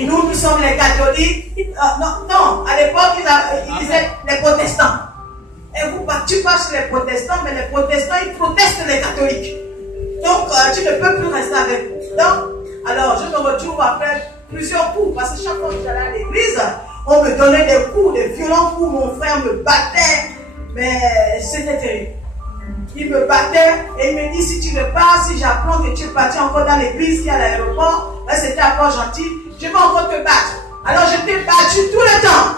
Nous sommes les catholiques. Non, à l'époque, ils disaient les protestants. Et tu passes sur les protestants, mais les protestants, ils protestent les catholiques. Donc, tu ne peux plus rester avec eux. Donc, alors, je me retrouve après plusieurs coups, parce que chaque fois que j'allais à l'église, on me donnait des coups, des violents coups, mon frère me battait, mais c'était terrible. Il me battait et il me dit, si tu ne pars, si j'apprends que tu es parti encore dans l'église qui est à l'aéroport, là c'était encore gentil, je vais encore te battre. Alors je t'ai battu tout le temps.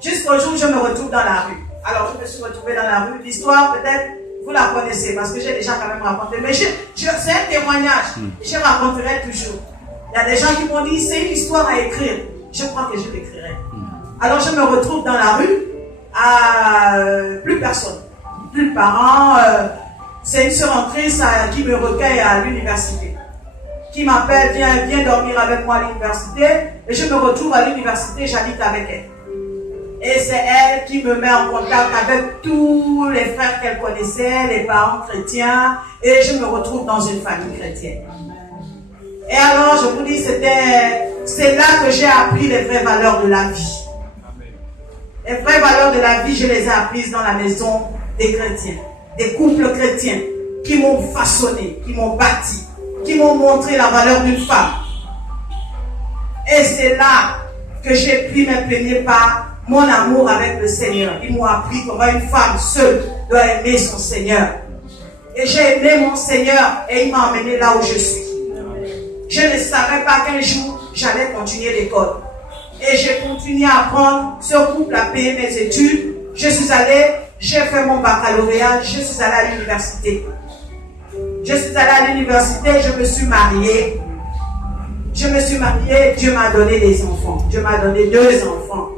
Jusqu'au jour où je me retrouve dans la rue. Alors je me suis retrouvée dans la rue. L'histoire, peut-être, vous la connaissez, parce que j'ai déjà quand même raconté. Mais c'est un témoignage. Je raconterai toujours. Il y a des gens qui m'ont dit, c'est une histoire à écrire. Je crois que je l'écrirai. Alors je me retrouve dans la rue, plus personne. Plus de parents, c'est une sœur en Christ qui me recueille à l'université, qui m'appelle, viens dormir avec moi à l'université, et je me retrouve à l'université, j'habite avec elle. Et c'est elle qui me met en contact avec tous les frères qu'elle connaissait, les parents chrétiens, et je me retrouve dans une famille chrétienne. Et alors, je vous dis, c'est là que j'ai appris les vraies valeurs de la vie. Les vraies valeurs de la vie, je les ai apprises dans la maison des chrétiens, des couples chrétiens qui m'ont façonné, qui m'ont bâti, qui m'ont montré la valeur d'une femme. Et c'est là que j'ai pris mes premiers pas, mon amour avec le Seigneur. Ils m'ont appris comment une femme seule doit aimer son Seigneur. Et j'ai aimé mon Seigneur et il m'a emmené là où je suis. Je ne savais pas qu'un jour j'allais continuer l'école. Et j'ai continué à apprendre. Ce couple a payé mes études. Je suis allée. J'ai fait mon baccalauréat, je suis allée à l'université. Je suis allée à l'université, je me suis mariée. Dieu m'a donné des enfants. Dieu m'a donné 2 enfants.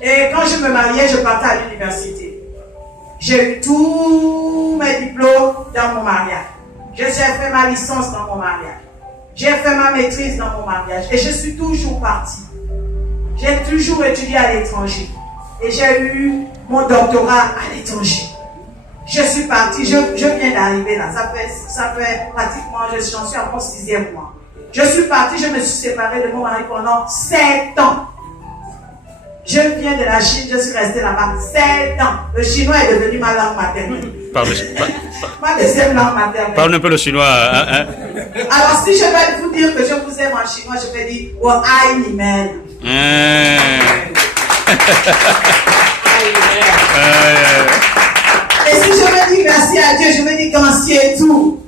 Et quand je me mariais, je partais à l'université. J'ai eu tous mes diplômes dans mon mariage. J'ai fait ma licence dans mon mariage. J'ai fait ma maîtrise dans mon mariage. Et je suis toujours partie. J'ai toujours étudié à l'étranger. Et j'ai eu mon doctorat à l'étranger. Je suis partie, je viens d'arriver là. Ça fait pratiquement, j'en suis à mon 6e mois. Je suis partie, je me suis séparée de mon mari pendant 7 ans. Je viens de la Chine, je suis restée là-bas 7 ans. Le chinois est devenu ma langue maternelle. Ma deuxième langue maternelle. Parle un peu le chinois. Hein? Alors si je vais vous dire que je vous aime en chinois, je vais dire « Wo ai ni men ». Et si je veux dire merci à Dieu, je veux dire Gansier tout.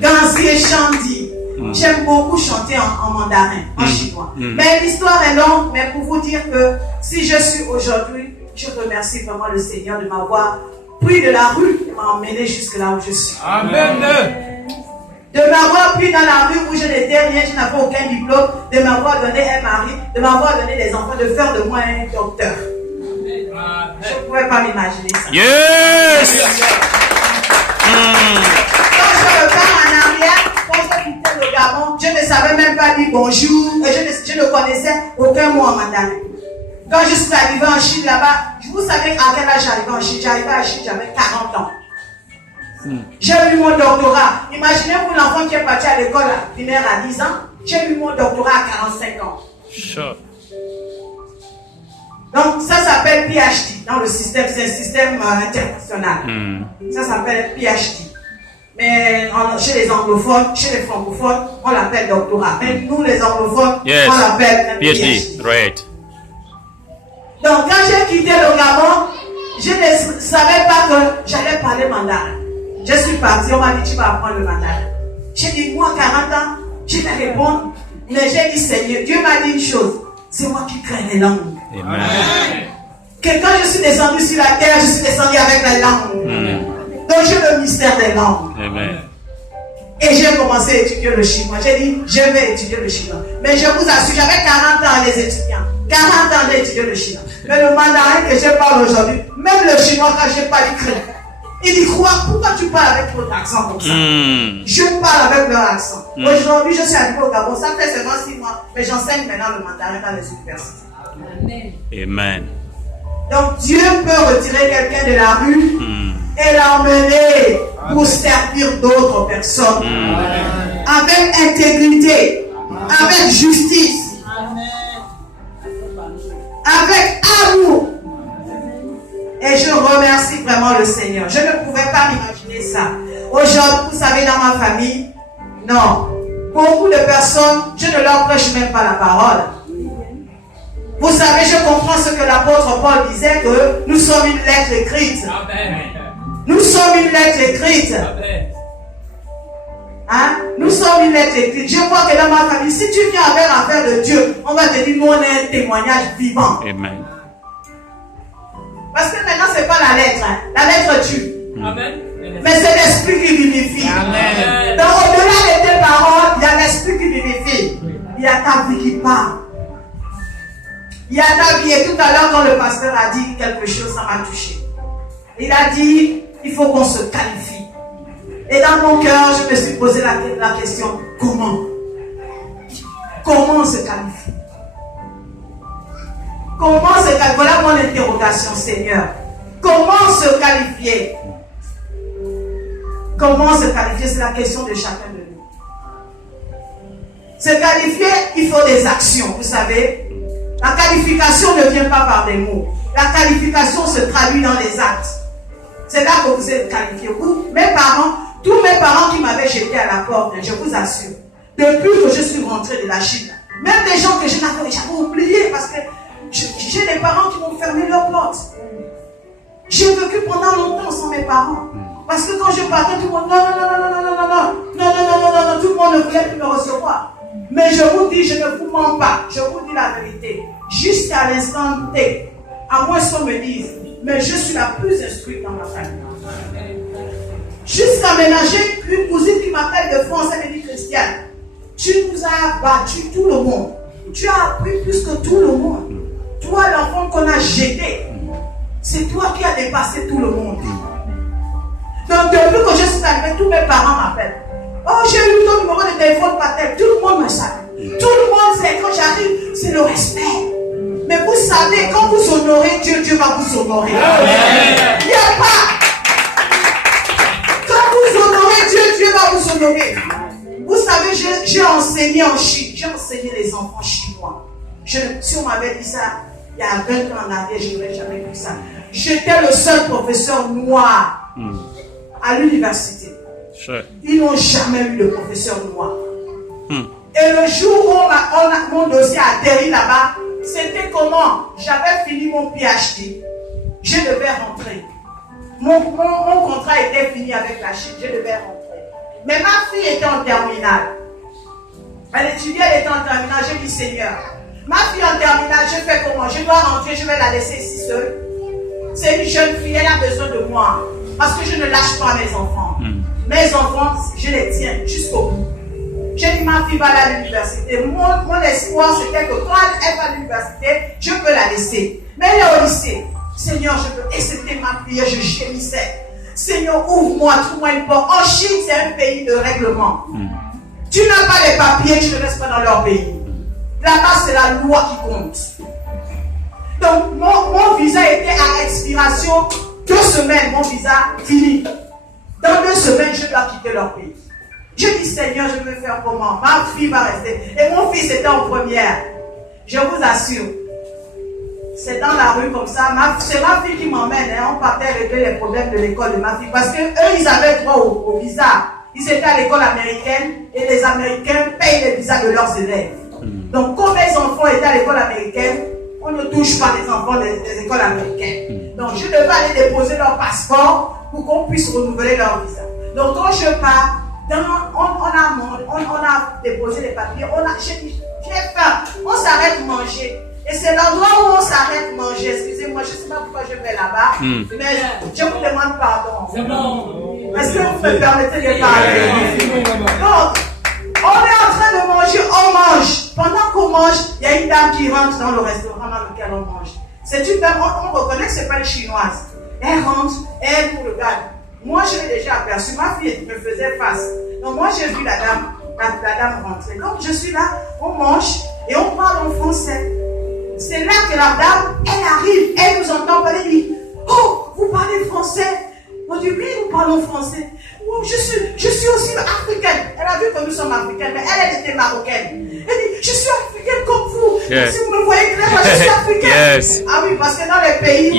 Gansier Chandi. J'aime beaucoup chanter en mandarin, en chinois. Mais l'histoire est longue, mais pour vous dire que si je suis aujourd'hui, je remercie vraiment le Seigneur de m'avoir pris de la rue et m'a emmené jusque là où je suis. Amen. De m'avoir pris dans la rue où je n'étais rien, je n'avais aucun diplôme, de m'avoir donné un mari, de m'avoir donné des enfants, de faire de moi un docteur. Je ne pouvais pas m'imaginer ça. Yes! Quand je repars en arrière, quand je quittais le Gabon, je ne savais même pas dire bonjour, et je ne connaissais aucun mot en mandarin. Quand je suis arrivé en Chine là-bas, vous savez à quel âge j'arrivais en Chine? J'arrivais en Chine, j'avais 40 ans. J'ai eu mon doctorat. Imaginez-vous l'enfant qui est parti à l'école primaire à 10 ans. J'ai eu mon doctorat à 45 ans. Sure. Donc ça s'appelle PhD dans le système, c'est un système international. Ça s'appelle PhD. Mais chez les anglophones, chez les francophones, on l'appelle doctorat. Mais nous les anglophones, on l'appelle PhD. Right. Donc quand j'ai quitté le Gabon, je ne savais pas que j'allais parler mandarin. Je suis parti, on m'a dit tu vas apprendre le mandarin. J'ai dit moi 40 ans, je vais répondre. Mais j'ai dit Seigneur, Dieu m'a dit une chose, c'est moi qui crée les langues. Amen. Que quand je suis descendu sur la terre, je suis descendu avec les langues. Donc j'ai le mystère des langues. Amen. Et j'ai commencé à étudier le chinois. J'ai dit, je vais étudier le chinois. Mais je vous assure, j'avais 40 ans les étudiants. 40 ans j'ai étudié le chinois. Mais le mandarin que je parle aujourd'hui, même le chinois quand je parle, il craint. Il dit, pourquoi tu parles avec votre accent comme ça? Je parle avec leur accent. Aujourd'hui, je suis arrivé au Gabon. Ça fait seulement 6 mois. Mais j'enseigne maintenant le mandarin dans les universités. Amen. Donc Dieu peut retirer quelqu'un de la rue et l'emmener pour servir d'autres personnes. Avec intégrité, avec justice, avec amour. Et je remercie vraiment le Seigneur. Je ne pouvais pas m'imaginer ça. Aujourd'hui, vous savez, dans ma famille, non. Beaucoup de personnes, je ne leur prêche même pas la parole. Vous savez, je comprends ce que l'apôtre Paul disait, que nous sommes une lettre écrite. Nous sommes une lettre écrite. Hein? Nous sommes une lettre écrite. Je vois que dans ma famille, si tu viens avec l'affaire de Dieu, on va te dire, nous on est un témoignage vivant. Amen. Parce que maintenant, ce n'est pas la lettre. Hein. La lettre tue. Amen. Mais c'est l'esprit qui vivifie. Amen. Donc au-delà de tes paroles, il y a l'esprit qui vivifie. Il y a ta vie qui parle. Il y a ta vie. Et tout à l'heure, quand le pasteur a dit quelque chose, ça m'a touché. Il a dit, il faut qu'on se qualifie. Et dans mon cœur, je me suis posé la question, comment? Comment on se qualifie? Comment se qualifier? Voilà mon interrogation, Seigneur. Comment se qualifier? Comment se qualifier? C'est la question de chacun de nous. Se qualifier, il faut des actions, vous savez. La qualification ne vient pas par des mots. La qualification se traduit dans les actes. C'est là que vous êtes qualifiés. Vous, mes parents, tous mes parents qui m'avaient jeté à la porte, je vous assure, depuis que je suis rentré de la Chine, même des gens que j'avais oubliés parce que j'ai des parents qui m'ont fermé leurs portes. J'ai vécu pendant longtemps sans mes parents. Parce que quand je partais, tout le monde, non, tout le monde ne voulait plus me recevoir. Mais je vous dis, je ne vous mens pas, je vous dis la vérité. Jusqu'à l'instant T, à moins qu'on me dise, mais je suis la plus instruite dans ma famille. Jusqu'à maintenant, j'ai une cousine qui m'appelle de France, elle me dit, Christiane, tu nous as battu tout le monde. Tu as appris plus que tout le monde. Toi, l'enfant qu'on a jeté, c'est toi qui as dépassé tout le monde. Donc, depuis que je suis arrivée, tous mes parents m'appellent. Oh, j'ai eu ton numéro de téléphone patel. Tout le monde me salue. Tout le monde sait, quand j'arrive, c'est le respect. Mais vous savez, quand vous honorez Dieu, Dieu va vous honorer. Il n'y a pas. Quand vous honorez Dieu, Dieu va vous honorer. Vous savez, j'ai enseigné en Chine. J'ai enseigné les enfants chinois. Si on m'avait dit ça, il y a 20 ans en arrière, je n'aurais jamais vu ça. J'étais le seul professeur noir à l'université. Ils n'ont jamais eu de professeur noir. Et le jour où mon dossier a atterri là-bas, c'était comment? J'avais fini mon PhD. Je devais rentrer. Mon contrat était fini avec la Chine. Je devais rentrer. Mais ma fille était en terminale. Elle étudiait, elle était en terminale. J'ai dit, Seigneur, ma fille en terminale, je fais comment? Je dois rentrer, je vais la laisser ici seule. C'est une jeune fille, elle a besoin de moi. Parce que je ne lâche pas mes enfants. Mes enfants, je les tiens jusqu'au bout. J'ai dit, ma fille va aller à l'université. Mon espoir, c'était que quand elle va à l'université, je peux la laisser. Mais elle est au lycée. Seigneur, je veux. Et c'était ma prière, je gémissais. Seigneur, ouvre-moi, trouve-moi une porte. En Chine, c'est un pays de règlement. Tu n'as pas les papiers, tu ne restes pas dans leur pays. Là-bas, c'est la loi qui compte. Donc, mon visa était à expiration 2 semaines, mon visa fini. Dans 2 semaines, je dois quitter leur pays. Je dis, Seigneur, je vais faire comment? Ma fille va rester. Et mon fils était en première. Je vous assure. C'est dans la rue comme ça. C'est ma fille qui m'emmène. On partait régler les problèmes de l'école de ma fille. Parce que eux, ils avaient droit au visa. Ils étaient à l'école américaine. Et les Américains payent les visas de leurs élèves. Donc, comme mes enfants étaient à l'école américaine, on ne touche pas les enfants des écoles américaines. Donc, je devais aller déposer leur passeport pour qu'on puisse renouveler leur visa. Donc, quand je pars, on a déposé les papiers, j'ai faim, on s'arrête manger. Et c'est l'endroit où on s'arrête manger. Excusez-moi, je ne sais pas pourquoi je vais là-bas, mais je vous demande pardon. C'est bon. Est-ce que vous me permettez de parler? Donc, on est en train de manger, on mange. Pendant qu'on mange, il y a une dame qui rentre dans le restaurant dans lequel on mange. C'est une dame, on reconnaît que ce n'est pas une chinoise. Elle rentre, elle nous regarde. Moi, je l'ai déjà aperçu. Ma fille me faisait face. Donc, moi, j'ai vu la dame rentrer. Donc, je suis là, on mange et on parle en français. C'est là que la dame, elle arrive, elle nous entend parler, elle dit, oh, vous parlez français? On dit oui, nous parlons français. Oh, je suis aussi africaine. Elle a vu que nous sommes africaines, mais elle était marocaine. Elle dit, je suis africaine comme vous. Yes. Si vous me voyez clairement, je suis africaine. Yes. Ah oui, parce que dans les pays où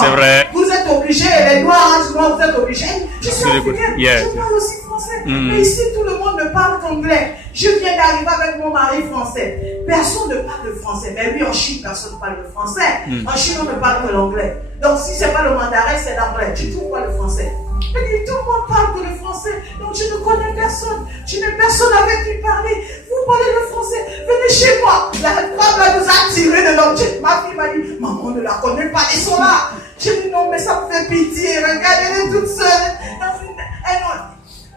C'est vrai. vous êtes obligés, les noirs, vous êtes obligés. Je suis africaine, Yeah. je parle aussi français. Mais ici, tout le monde ne parle qu'anglais. Je viens d'arriver avec mon mari français. Personne ne parle le français. Mais oui, en Chine, personne ne parle le français. En Chine, on ne parle que l'anglais. Donc, si ce n'est pas le mandarin, c'est l'anglais. Tu trouves pas le français? Je dis, tout le monde parle que le français. Donc, je ne connais personne. Je n'ai personne avec qui parler. Vous parlez le français. Venez chez moi. La femme là nous a tiré de l'objet. Ma fille m'a dit, maman, on ne la connaît pas. Ils sont là. Je dis, non, mais ça me fait pitié. Regardez, elle est toute seule.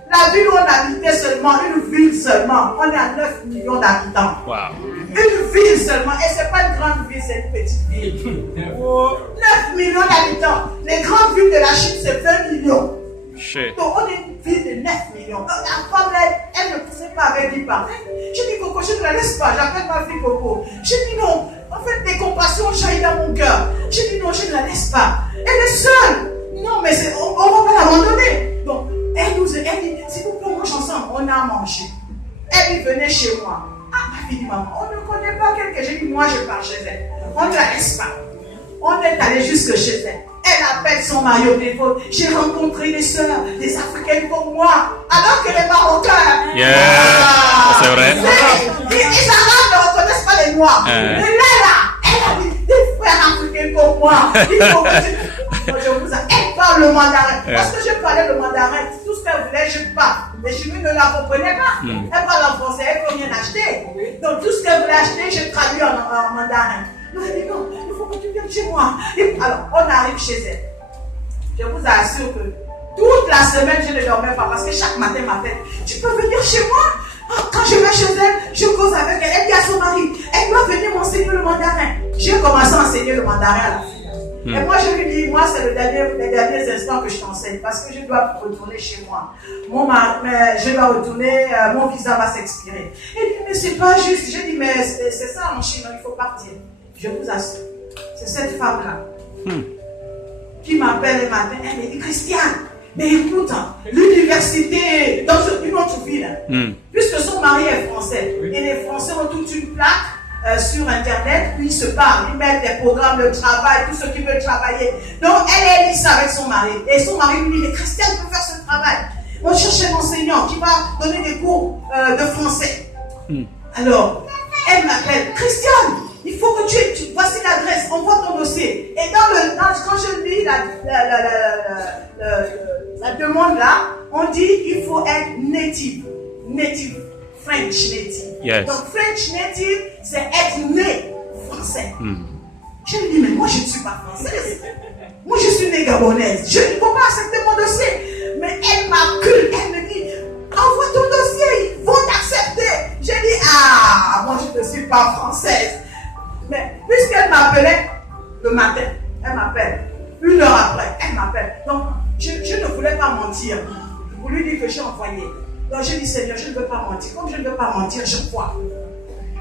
La ville où on habitait seulement, une ville seulement, on est à 9 millions d'habitants. Wow. Une ville seulement, et c'est pas une grande ville, c'est une petite ville. 9 millions d'habitants. Les grandes villes de la Chine, c'est 20 millions. Shit. Donc on est une ville de 9 millions. Donc la femme là, elle ne sait pas avec qui parler. Je dis Coco, je ne la laisse pas, j'appelle ma fille Coco. Je dis non, en fait des compassions jaillissent dans mon cœur. Je dis non, je ne la laisse pas. Elle est seule. Non, mais on ne va pas l'abandonner. Donc elle dit, s'il vous plaît, on mange ensemble. On a mangé. Elle dit, venez chez moi. Ah, ma fille dit, maman, on ne connaît pas quelqu'un. J'ai dit, moi, je pars chez elle. On ne la laisse pas. On est allé jusque chez elle. Elle appelle son mari au téléphone. J'ai rencontré des sœurs, des Africaines comme moi, alors que les Marocains. Yeah, c'est vrai. Les Arabes ne reconnaissent pas les Noirs. Mais là, elle a dit, des frères africains comme moi. Il faut que elle parle le mandarin. Parce que je parlais le mandarin, tout ce qu'elle voulait, je parle. Mais je ne la comprenais pas. Elle parle en français, elle ne peut rien acheter. Donc tout ce qu'elle voulait acheter, je traduis en mandarin. Elle dit non, il faut que tu viennes chez moi. Et alors, on arrive chez elle. Je vous assure que toute la semaine, je ne dormais pas parce que chaque matin, elle m'appelle. Tu peux venir chez moi? Quand je vais chez elle, je cause avec elle. Elle dit à son mari, elle doit venir m'enseigner le mandarin. J'ai commencé à enseigner le mandarin à la fille. Et moi, je lui dis, moi, c'est les derniers instants que je t'enseigne parce que je dois retourner chez moi. Je dois retourner, mon visa va s'expirer. Elle dit, mais c'est pas juste. Je dis, mais c'est ça en Chine, il faut partir. Je vous assure, c'est cette femme-là qui m'appelle le matin. Elle me dit, Christiane, mais écoute, l'université dans une autre ville, puisque son mari est français, et les Français ont toute une plaque sur Internet où ils se parlent, ils mettent des programmes de travail, tous ceux qui veulent travailler. Donc elle lit ça avec son mari. Et son mari lui dit, mais Christiane peut faire ce travail. On cherche un enseignant qui va donner des cours de français. Alors, elle m'appelle, Christiane, il faut que tu voici l'adresse, envoie ton dossier. Et quand je lis la demande là, on dit il faut être native, French native. Yes. Donc French native, c'est être né français. Je lui dis, mais moi je ne suis pas française. Moi je suis née gabonaise. Je ne peux pas accepter mon dossier. Mais elle m'accule, elle me dit, envoie ton dossier, ils vont t'accepter. J'ai dit, ah, moi je ne suis pas française. Mais puisqu'elle m'appelait le matin, elle m'appelle. 1 heure après, elle m'appelle. Donc, je ne voulais pas mentir. Je voulais dire que j'ai envoyé. Donc, j'ai dit, Seigneur, je ne veux pas mentir. Comme je ne veux pas mentir, je crois.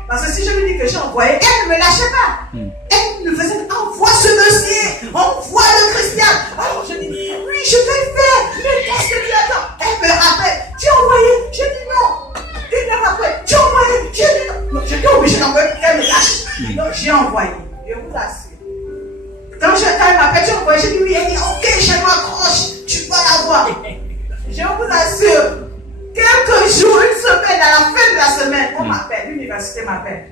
Parce que si je lui dis que j'ai envoyé, elle ne me lâchait pas. Elle me faisait, envoie ce dossier, envoie le Christian. Alors, je dis, oui, je vais le faire. Mais qu'est-ce que tu attends? Elle me rappelle, tu as envoyé? Je dis non. 1 heure après, tu as envoyé? Je dis non. J'étais obligée d'envoyer pour qu'elle me lâche. Donc j'ai envoyé, je vous assure. Quand elle m'appelle, j'ai envoyé, j'ai dit oui, elle dit ok, je m'accroche, tu vas la voir. Je vous assure, quelques jours, une semaine, à la fin de la semaine, on m'appelle, l'université m'appelle.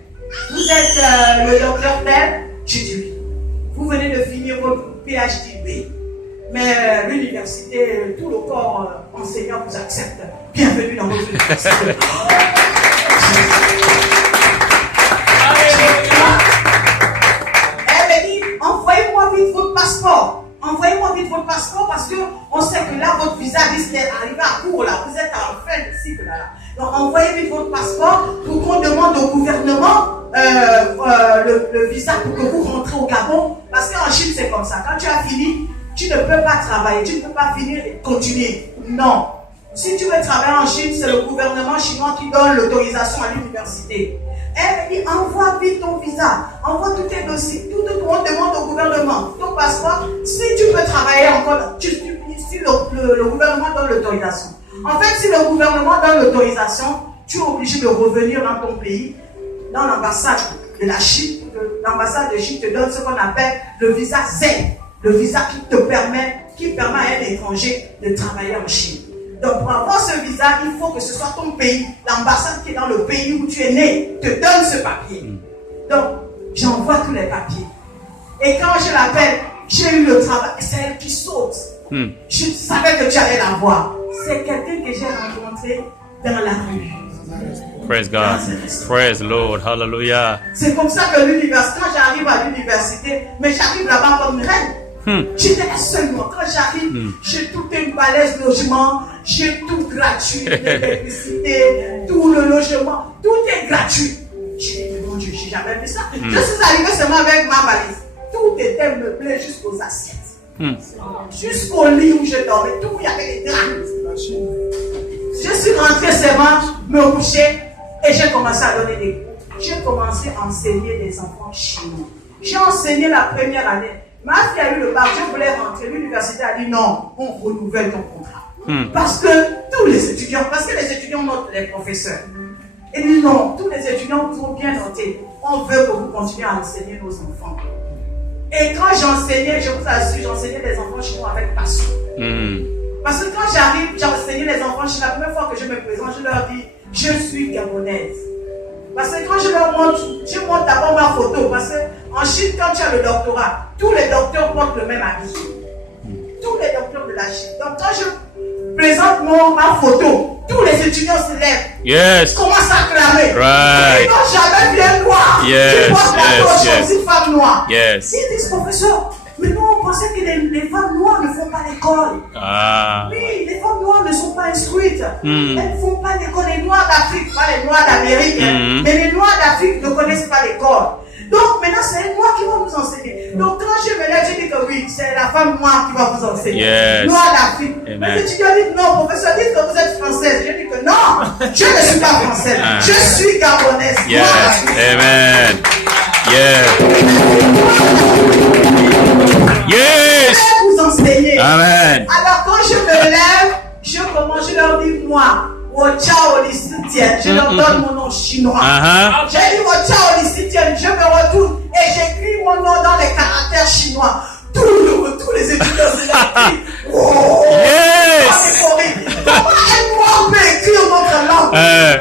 Vous êtes le docteur tel? Je dis oui. Vous venez de finir votre PhD, oui. Mais l'université, tout le corps enseignant vous accepte. Bienvenue dans votre université. Elle me dit, envoyez-moi vite votre passeport. Envoyez-moi vite votre passeport parce qu'on sait que là, votre visa risque d'arriver à court là. Vous êtes à la fin du cycle là. Donc, envoyez vite votre passeport pour qu'on demande au gouvernement le visa pour que vous rentrez au Gabon. Parce qu'en Chine, c'est comme ça. Quand tu as fini, tu ne peux pas travailler. Tu ne peux pas finir et continuer. Non. Si tu veux travailler en Chine, c'est le gouvernement chinois qui donne l'autorisation à l'université. Elle me dit, envoie vite ton visa, envoie tous tes dossiers, tout le monde demande au gouvernement, ton passeport. Si tu peux travailler encore, il si le gouvernement donne l'autorisation. En fait, si le gouvernement donne l'autorisation, tu es obligé de revenir dans ton pays, dans l'ambassade de la Chine. L'ambassade de Chine te donne ce qu'on appelle le visa Z, le visa qui permet à un étranger de travailler en Chine. Donc pour avoir ce visa, il faut que ce soit ton pays, l'ambassade qui est dans le pays où tu es né, te donne ce papier. Donc j'envoie tous les papiers. Et quand je l'appelle, j'ai eu le travail, c'est elle qui saute. Je savais que tu allais la voir. C'est quelqu'un que j'ai rencontré dans la rue. Praise God. Praise the Lord. Hallelujah. C'est comme ça que l'université, quand j'arrive à l'université, mais j'arrive là-bas comme une reine. J'étais la seule moi. Quand j'arrive, j'ai tout un balèze logement, j'ai tout gratuit, l'électricité, tout le logement, tout est gratuit. J'ai dit, mon Dieu, j'ai jamais vu ça. Je suis arrivé seulement avec ma valise. Tout était meublé jusqu'aux assiettes. Jusqu'au lit où je dormais, tout, il y avait des draps. Je suis rentré seulement, me coucher, et j'ai commencé à donner des cours. J'ai commencé à enseigner des enfants chinois. J'ai enseigné la première année. Ma fille a eu le bac, je voulais rentrer. L'université a dit non, on renouvelle ton contrat. Parce que tous les étudiants, notent les professeurs. Et dit non, tous les étudiants vous ont bien noté. On veut que vous continuiez à enseigner nos enfants. Et quand j'enseignais, je vous assure, j'enseignais les enfants chinois avec passion. Parce que quand j'arrive, j'enseignais les enfants chinois. La première fois que je me présente, je leur dis, je suis gabonaise. Parce que quand je leur montre, je montre d'abord ma photo. Parce qu'en Chine, quand tu as le doctorat, tous les docteurs portent le même habit. Tous les docteurs de la Chine. Donc quand je présente ma photo, tous les étudiants se lèvent. Yes. Commencent à clamer. Right. Ils n'ont jamais bien noir. Yes, Ils portent la gauche yes. aussi femme noire. Yes. Ils disent, professeur, mais nous on pensait que les femmes noires ne font pas l'école. Ah. Oui, les femmes noires ne sont pas instruites. Elles ne font pas l'école. Les noirs d'Afrique, pas les noirs d'Amérique, mais les noirs d'Afrique ne connaissent pas l'école. Donc maintenant, c'est les noirs qui vont vous enseigner. Donc quand je me lève, je dis que oui, c'est la femme noire qui va vous enseigner. Yes. Noire d'Afrique. Amen. Les étudiants disent non, professeur, dites que vous êtes française. Je dis que non, je ne suis pas française. Je suis gabonaise. Yes. Amen. Yes. Yes. Je vais vous enseigner. Amen. Alors quand je me lève, je commence, je leur dis moi, Wochao Lissitienne, je leur donne mon nom chinois. J'ai dit Wochao Lissitienne, je me retourne et j'écris mon nom dans les caractères chinois. Tous les étudiants se disent wow! Yes! Comment un noir peut écrire notre langue?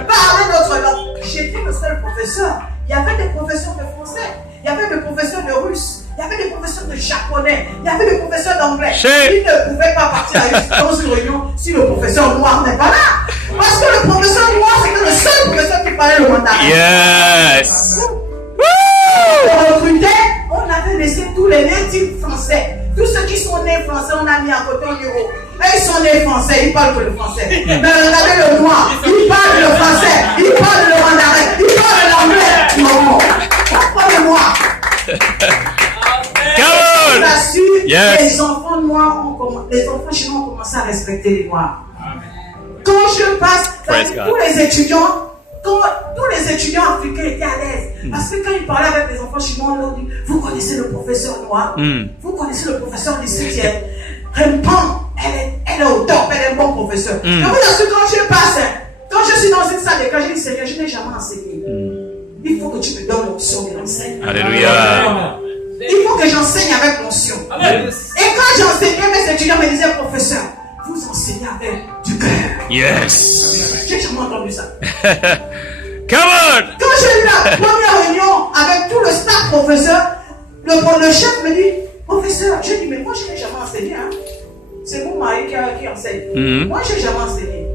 Parler notre langue. J'étais le seul professeur. Il y avait des professeurs de français, il y avait des professeurs de russe, il y avait des professeurs de japonais, il y avait des professeurs d'anglais. Ils ne pouvaient pas partir à une réunion si le professeur noir n'est pas là. Parce que le professeur noir, c'était le seul professeur qui parlait le mandarin. Yes! On recrutait, on avait laissé tous les natifs français. Tous ceux qui sont nés français, on a mis à côté en euro. Ils sont nés français, ils parlent que le français. Mais regardez le noir, il parle le français, il parle le mandarin, il parle l'anglais. Non, comprenez-moi. Je vous assure, les enfants noirs, les enfants chinois ont commencé à respecter les noirs. Quand je passe, tous les étudiants africains étaient à l'aise. Parce que quand ils parlaient avec les enfants chinois, on leur dit, vous connaissez le professeur noir, vous connaissez le professeur Lissitienne. Rempang, elle est au top, elle est un bon professeur. Je vous assure, quand je passe, quand je suis dans une salle de classe, je dis, Seigneur, je n'ai jamais enseigné. Il faut que tu me donnes l'option de l'enseigner. Alléluia. Il faut que j'enseigne avec l'onction. Et quand j'enseignais, mes étudiants me disaient, professeur, vous enseignez avec du cœur. Yes. J'ai jamais entendu ça. Come on. Quand j'ai eu la première réunion avec tout le staff professeur, le chef me dit, professeur, je dis, mais moi je n'ai jamais enseigné. Hein. C'est mon mari qui enseigne. Moi je n'ai jamais enseigné.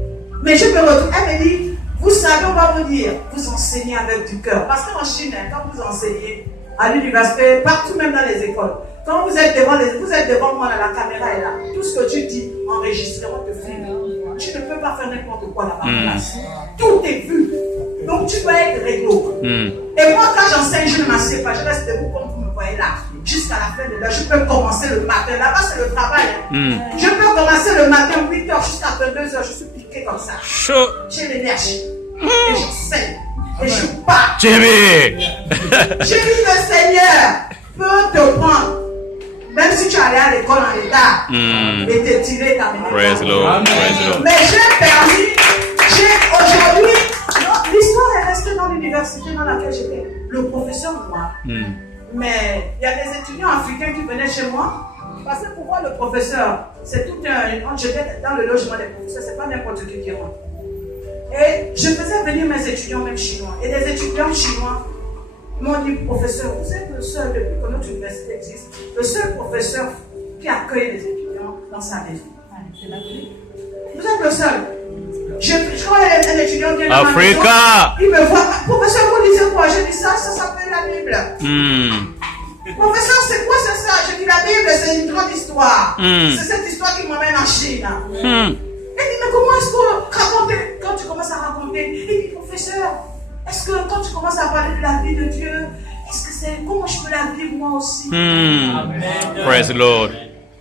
Mais je me retrouve, elle me dit, vous savez, on va vous dire, vous enseignez avec du cœur. Parce qu'en Chine, quand vous enseignez à l'université, partout même dans les écoles, quand vous êtes devant moi, la caméra est là. Tout ce que tu dis, enregistré, on te filme. Tu ne peux pas faire n'importe quoi là-bas en classe. Tout est vu. Donc tu dois être réglo. Et moi, quand j'enseigne, je ne m'assieds pas. Je reste debout comme vous me voyez là. Jusqu'à la fin de l'heure. Je peux commencer le matin. Là-bas, c'est le travail. Je peux commencer le matin, 8h jusqu'à 22h. Je suis piqué comme ça. J'ai l'énergie. Et j'enseigne. Et je pars. Jimmy! J'ai dit, le Seigneur peut te prendre. Même si tu allais à l'école en retard, et te tirer ta main. Praise Lord. Praise Lord. Mais aujourd'hui, l'histoire est restée dans l'université dans laquelle j'étais. Le professeur noir. Mais il y a des étudiants africains qui venaient chez moi. Parce que pour moi, le professeur, c'est tout un. Quand j'étais dans le logement des professeurs, c'est pas n'importe qui rentre. Et je faisais venir mes étudiants, même chinois. Et des étudiants chinois m'ont dit, professeur, vous êtes le seul, depuis que notre université existe, le seul professeur qui accueille les étudiants dans sa maison. Vous êtes le seul. Je crois qu'il y a un étudiant qui est dans ma maison. Il me voit, professeur, vous lisez quoi? Je dis ça s'appelle la Bible. Professeur, c'est quoi c'est ça? Je dis la Bible, c'est une grande histoire. C'est cette histoire qui m'emmène en Chine. Il dit, mais comment est-ce que raconter? Quand tu commences à raconter, il dit, professeur, est-ce que quand tu commences à parler de la vie de Dieu, est-ce que c'est comment je peux la vivre moi aussi? Praise the Lord.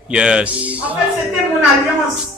Yes. En fait, c'était mon alliance.